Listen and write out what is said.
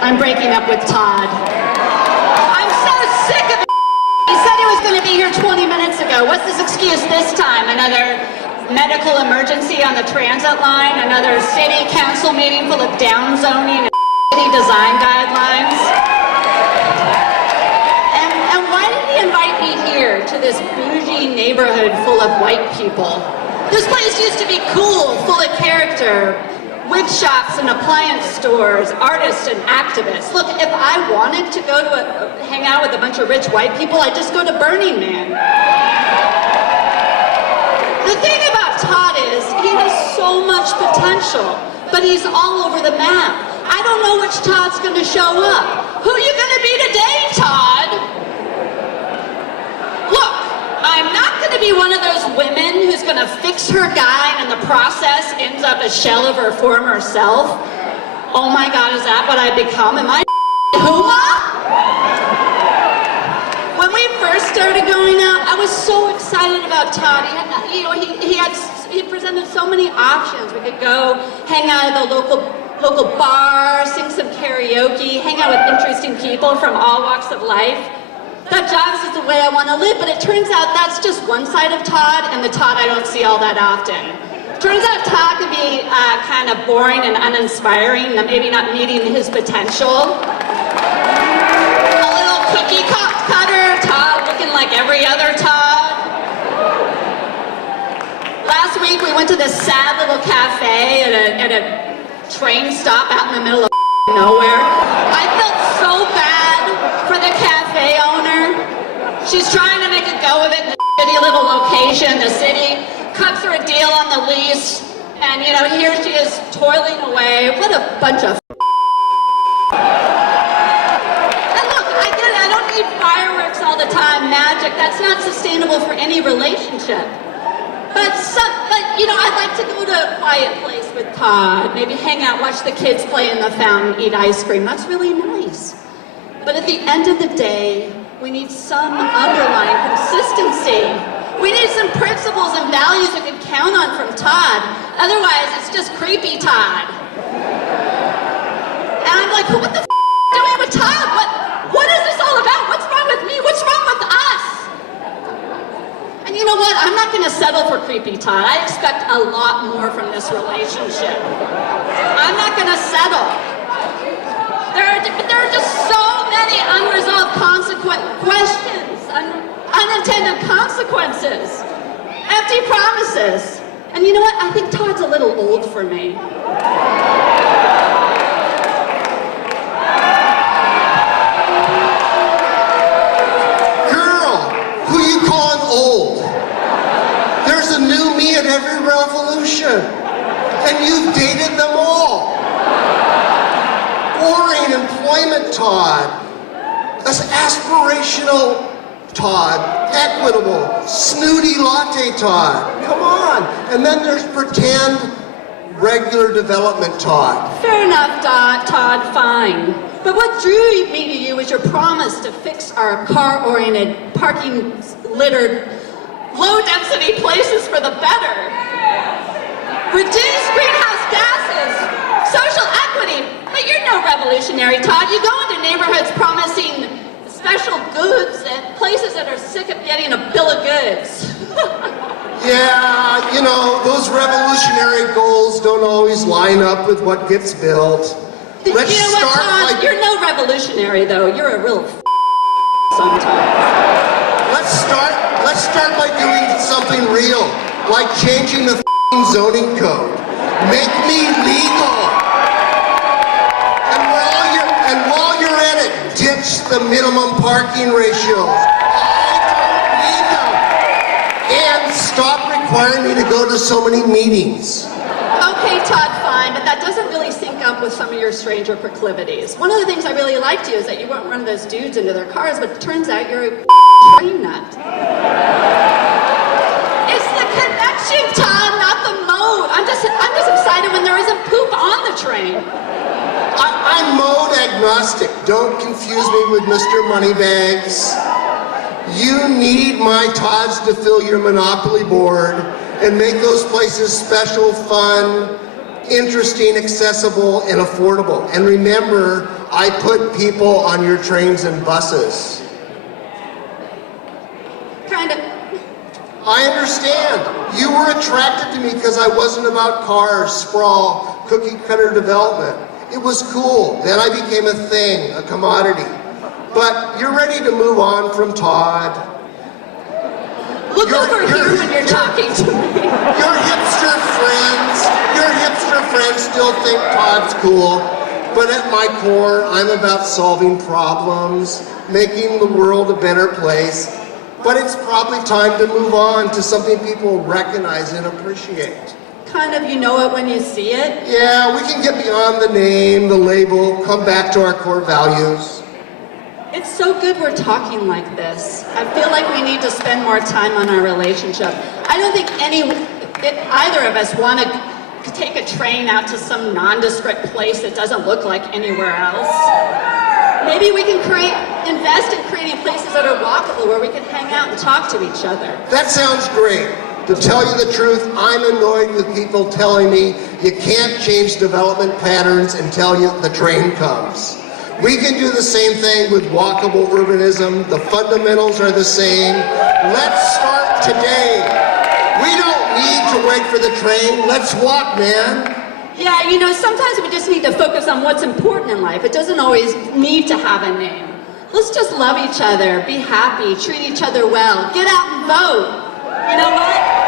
I'm breaking up with Todd. I'm so sick of it. He said he was going to be here 20 minutes ago. What's this excuse this time? Another medical emergency on the transit line? Another city council meeting full of down zoning and city design guidelines? And why did he invite me here to this bougie neighborhood full of white people? This place used to be cool, full of character. Wig shops and appliance stores, artists and activists. Look, if I wanted to go to hang out with a bunch of rich white people, I'd just go to Burning Man. The thing about Todd is, he has so much potential, but he's all over the map. I don't know which Todd's gonna show up. Who are you gonna be today, Todd? Look, I'm not going to be one of those women who's going to fix her guy and in the process ends up a shell of her former self. Oh my God, is that what I become? Am I Huma? When we first started going out, I was so excited about Todd. He presented so many options. We could go hang out at the local bar, sing some karaoke, hang out with interesting people from all walks of life. That job is the way I want to live, but it turns out that's just one side of Todd, and the Todd I don't see all that often. Turns out Todd can be kind of boring and uninspiring, maybe not meeting his potential. A little cookie cutter, Todd looking like every other Todd. Last week we went to this sad little cafe at a train stop out in the middle of nowhere. I felt so bad for the cafe owner. She's trying to make a go of it in the shitty little location. The city cuts her a deal on the lease, and here she is toiling away. What a bunch of And look, I get it, I don't need fireworks all the time, magic. That's not sustainable for any relationship. But I'd like to go to a quiet place with Todd, maybe hang out, watch the kids play in the fountain, eat ice cream. That's really nice. But at the end of the day, we need some underlying consistency. We need some principles and values we can count on from Todd. Otherwise, it's just creepy Todd. And I'm like, what the f*** doing with Todd? What is this all about? What's wrong with me? What's wrong with us? And you know what? I'm not going to settle for creepy Todd. I expect a lot more from this relationship. I'm not going to settle. There are just so many unresolved questions, unintended consequences, empty promises. And you know what? I think Todd's a little old for me. Girl, who you calling old? There's a new me at every revolution, and you've dated them all. Boring employment Todd, that's aspirational Todd, equitable, snooty latte Todd, come on. And then there's pretend regular development Todd. Fair enough, Todd, fine. But what drew me to you was your promise to fix our car-oriented, parking-littered, low-density places for the better. Reduce greenhouse gases, social equity. But you're no revolutionary, Todd. You go into neighborhoods promising special goods at places that are sick of getting a bill of goods. Yeah, those revolutionary goals don't always line up with what gets built. Let's start Todd? You're no revolutionary, though. You're a real sometimes. Let's start by doing something real, like changing the zoning code. Make me legal. And while you're at it, ditch the minimum parking ratios. I don't need them. And stop requiring me to go to so many meetings. Okay, Todd, fine, but that doesn't really sync up with some of your stranger proclivities. One of the things I really liked you is that you weren't one of those dudes into their cars, but it turns out you're a train nut. It's the connection, Todd, not the mode. I'm just excited when there isn't poop on the train. I'm mode agnostic. Don't confuse me with Mr. Moneybags. You need my Todds to fill your Monopoly board and make those places special, fun, interesting, accessible, and affordable. And remember, I put people on your trains and buses. Kind of. I understand. You were attracted to me because I wasn't about cars, sprawl, cookie cutter development. It was cool. Then I became a thing, a commodity. But you're ready to move on from TOD. Look over here when you're talking to me. Your hipster friends still think TOD's cool. But at my core, I'm about solving problems, making the world a better place. But it's probably time to move on to something people recognize and appreciate. Kind of, you know it when you see it. Yeah, we can get beyond the name, the label, come back to our core values. It's so good we're talking like this. I feel like we need to spend more time on our relationship. I don't think either of us want to take a train out to some nondescript place that doesn't look like anywhere else. Maybe we can invest in creating places that are walkable where we can hang out and talk to each other. That sounds great. To tell you the truth, I'm annoyed with people telling me you can't change development patterns until the train comes. We can do the same thing with walkable urbanism. The fundamentals are the same. Let's start today. We don't need to wait for the train. Let's walk, man. Yeah, sometimes we just need to focus on what's important in life. It doesn't always need to have a name. Let's just love each other, be happy, treat each other well, get out and vote. You know what?